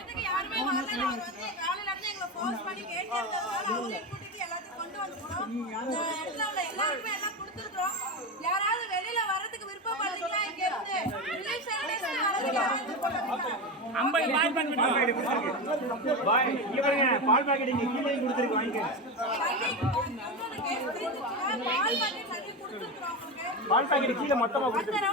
இஷ்டத்துக்கு யாருமே வரல. அவர் வந்து காலையில இருந்து எங்களை ஃபோர்ஸ் பண்ணி கேட்டதுனால அவரையும் கூட்டிட்டு எல்லாத்தையும் கொண்டு வந்துட்டோம். இந்த இடத்துல உள்ள எல்லாருக்குமே எல்லாம் கொடுத்துருக்கோம். யாராவது வெளியில வரதுக்கு விருப்பப்படுறீங்களா? இங்க இருந்து ரிலீஃப் சென்டர்ஸ் வரதுக்கு அம்பை பால் பாக்கெட் பாய் இங்க பாருங்க, பால் பாக்கெட் இங்க கீழே கொடுத்துருக்கு, வாங்கிக்கங்க. பால் பாக்கெட் கீழே மொத்தமா கொடுத்துருக்கு.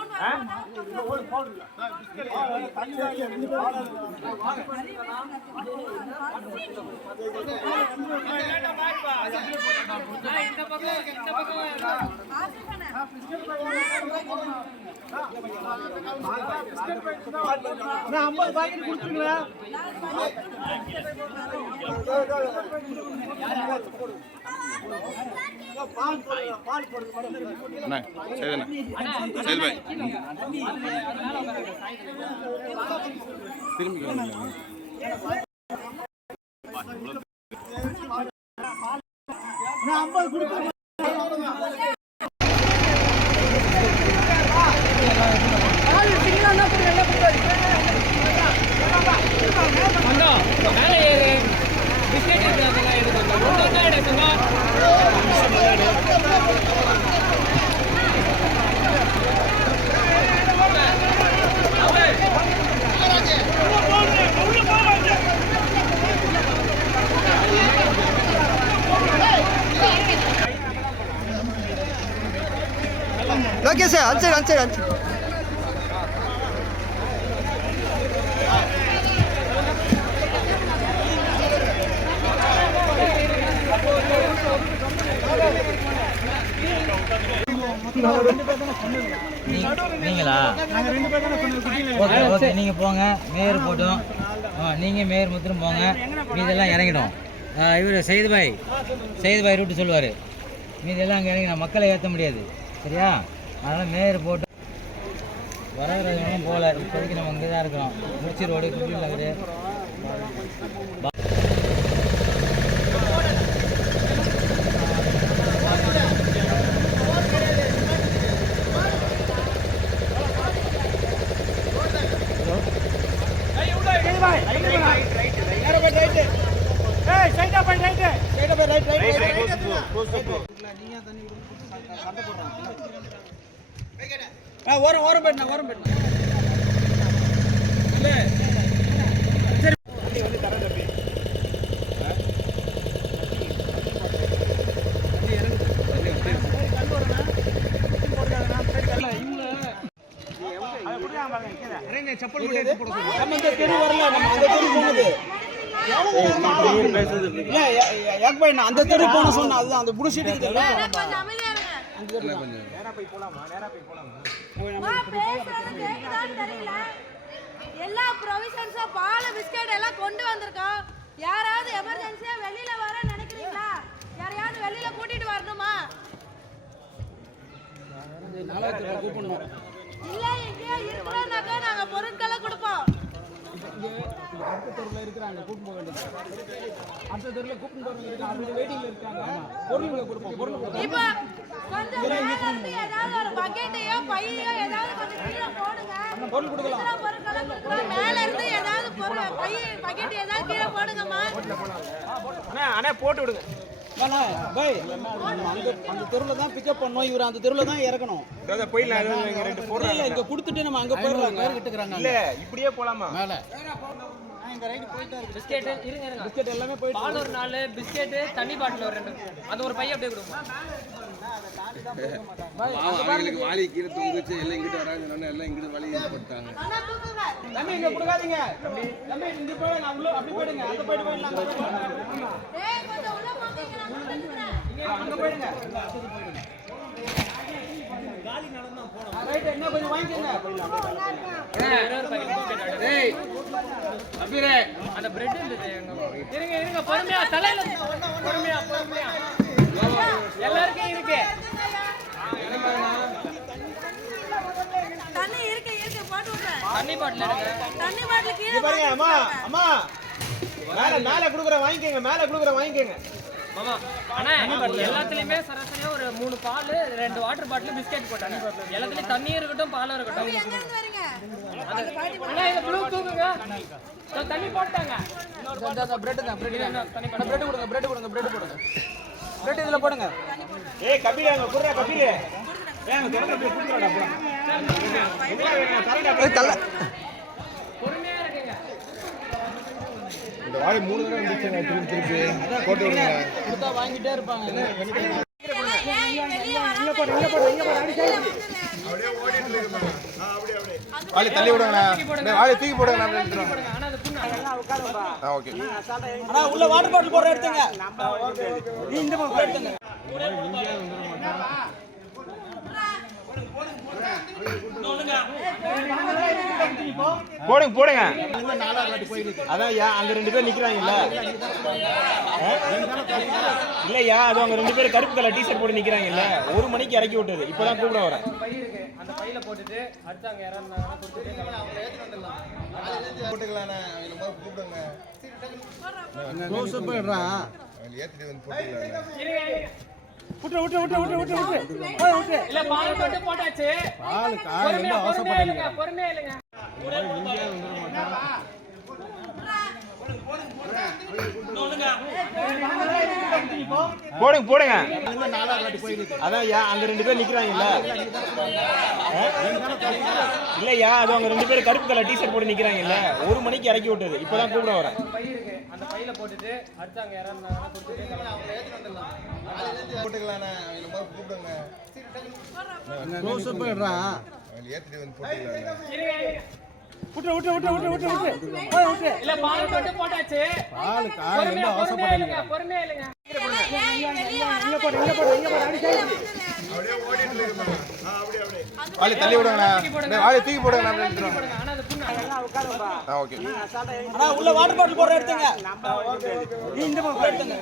நான் 50 பாக்கெட் கொடுத்துருங்களா? லோகேஷ் அன்சைடு நீங்களா? ஓகே ஓகே, நீங்கள் போங்க. மேயர் போட்டோம், நீங்கள் மேயர் முத்திரம் போங்க. மீதெல்லாம் இறங்கிடும். இவர் சையது பாய் ரூட்டு சொல்லுவார். மீதெல்லாம் அங்கே இறங்கிடும். மக்களை ஏற்ற முடியாது, சரியா? அதனால் மேயர் போட்டு வரவங்களும் போகல. இப்போதைக்கு நம்ம இங்கே தான் இருக்கிறோம். முடிச்சி ரோடு குட்டி நகர். ஓரம் போயிட்டு அந்த தெரு போன சொன்ன அதுதான் அந்த புடிச்சிட்டு எல்லா ப்ரொவிஷன்ஸும் பால் பிஸ்கட் எல்லாம் கொண்டு வந்திருக்கோம். யாராவது எமர்ஜென்சியா வெளியில வர நினைக்கிறீங்களா? யாரையாவது வெளியில கூட்டிட்டு வரணுமா? இல்ல எங்கேயா இருக்கிறோம்னாக்கா நாங்க பொருட்களை கொடுப்போம். அடுத்த தெருவில் இருக்கிறாங்க, கூப்பிட்டு போக வேண்டியது. அடுத்த தெருவில் கூப்பிட்டு போறவங்க இருக்காங்க, வெயிட்டிங்ல இருக்காங்க. பொருள்களை கொடுப்போம். இப்போ கொஞ்சம் மேல இருந்து ஏதாவது ஒரு பக்கெட்டையோ பையோ ஏதாவது கொஞ்சம் கீழே போடுங்க. பொருள் கொடுக்கலாம். பொருட்களை கொடுக்கலாம். மேல இருந்து ஏதாவது பொருள் பை பக்கெட் ஏதாவது கீழே போடுங்கம்மா. அண்ணா போட்டு விடுங்க. அந்த தெருவில் தான் பிக்கப் பண்ணோம். இவர் அந்த தெருவில் தான் இறக்கணும். போயிடலாம். இங்க கொடுத்துட்டு நம்ம அங்க போயிடலாம். பேர் கிட்டுக்கிறாங்க. இல்ல இப்படியே போலாமா? மேல பிஸ்கெட் இருங்க பிஸ்கெட் எல்லாமே போயிட்டு பால் ஒரு 4 பிஸ்கெட் தண்ணி பாட்டில் ஒரு 2 அது ஒரு பைய அப்படியே கொடுங்க. வாலி கீழே தொங்குச்சு, எல்லாம் இங்கிட்டு வராங்க, எல்லாம் இங்கிட்டு வாலி போட்டாங்க. தம்பி இங்க கொடுக்காதீங்க. தம்பி இங்க போய் உள்ள அப்படி போயிடுங்க. அந்த போயிடலாம். ஏய் கொஞ்சம் உள்ள போங்க. நான் வந்துறேன். அங்க போயிடுங்க. காலி நடந்தா போறோம். ரைட் என்ன கொஞ்சம் வாங்கிக்கங்க. டேய் அபிரே அந்த பிரெட் இருங்க பொறுமையா தலையில பொறுமையா எல்லாருக்கும் இருக்கு. தண்ணி இருக்கு போட்டு விடுறேன். தண்ணி பாட்டில் கீழே பாருங்க. அம்மா மேல குடுக்குற வாங்கிக்கங்க. மாமா அண்ணா எல்லாத்துலயுமே சராசரியா ஒரு 3 பால் 2 வாட்டர் பாட்டில் பிஸ்கெட் போட்டாங்க. எல்லாத்துலயும் தண்ணியும் இருக்கட்டும் பாலும் இருக்கட்டும். எங்க இருந்து வரீங்க? அண்ணா இந்த ப்ளூ தூக்குங்க தண்ணி போட்டாங்க பிரெட் தான் பிரெட் கொடுங்க பிரெட் கொடுங்க பிரெட் போடுங்க பிரெட் இதில் போடுங்க. ஏய் கபில அங்க குடுறா கபில ஏங்க தொடர்ந்து போய் குடுறடா போ பொறுமையா இருக்குங்க. இந்த வாழை 3 தடவை வந்துச்சுங்க திருப்பி போட்டு விடுங்க. கொடுத்தா வாங்கிட்டே இருப்பாங்க. வாழை தள்ளி விடுங்கண்ணா. வாழை தூக்கி போடுங்க. ஆனா அது புண்ணு ஓகே. அண்ணா உள்ள வாட்டர் பாட்டில் போடுற எடுத்துங்க. நீ இந்த பக்கம் எடுத்துங்க. போடுங்க போடுங்க. அதான் யா அங்க 2 பேர் நிக்கிறாங்கல்ல. இல்லையா அது அவங்க 2 பேர் கருப்பு கலர் டி-ஷர்ட் போட்டு நிக்கிறாங்கல்ல. 1 மணிக்கு இறக்கி விட்டது. இப்பதான் கூப்பிட வரேன். பை இருக்கு அந்த பையில போட்டுட்டு அடுத்து அங்க யாராவது கொடுத்துட்டு ஏத்தி வந்துடலாம். போட்டுக்கலாண்ணா. அவங்க நம்ம கூப்பிடுங்க. க்ளோஸ் அப் பண்றான். அவங்க ஏத்திட்டு வந்து போட்டுக்கலாண்ணா. இல்ல பால் போட்டு போட்டாச்சு. பொறுமையா இல்லைங்க பொறுமையா இல்லைங்க. போடுங்க போடுங்க. அதான் யா அங்க 2 பேர் நிக்கிறாங்கல்ல. இல்லையா அது அவங்க 2 பேர் கருப்பு கலர் டி-ஷர்ட் போட்டு நிக்கிறாங்கல்ல. 1 மணிக்கு இறக்கி விட்டது. இப்பதான் கூப்பிட வரேன். பை இருக்கு அந்த பையில போட்டுட்டு அடுத்து அங்க யாராவது கொடுத்துட்டு ஏத்தி வந்துடலாம். போட்டுக்கலாண்ணா. அவங்க நம்ம கூப்பிடுங்க. க்ளோஸ் அப் பண்றான். அவங்க ஏத்திட்டு வந்து போட்டுக்கலாண்ணா. இல்ல பால் போட்டு போட்டாச்சு. பொறுமையா இல்லைங்க பொறுமையா இல்லைங்க. வாழை தள்ளி விடுங்கண்ணா. வாழை தூக்கி போடுங்க. ஆனா அது புண்ணு ஓகே. அண்ணா உள்ள வாட்டர் பாட்டில் போடுற எடுத்துங்க. நீ இந்த பக்கம் எடுத்துங்க.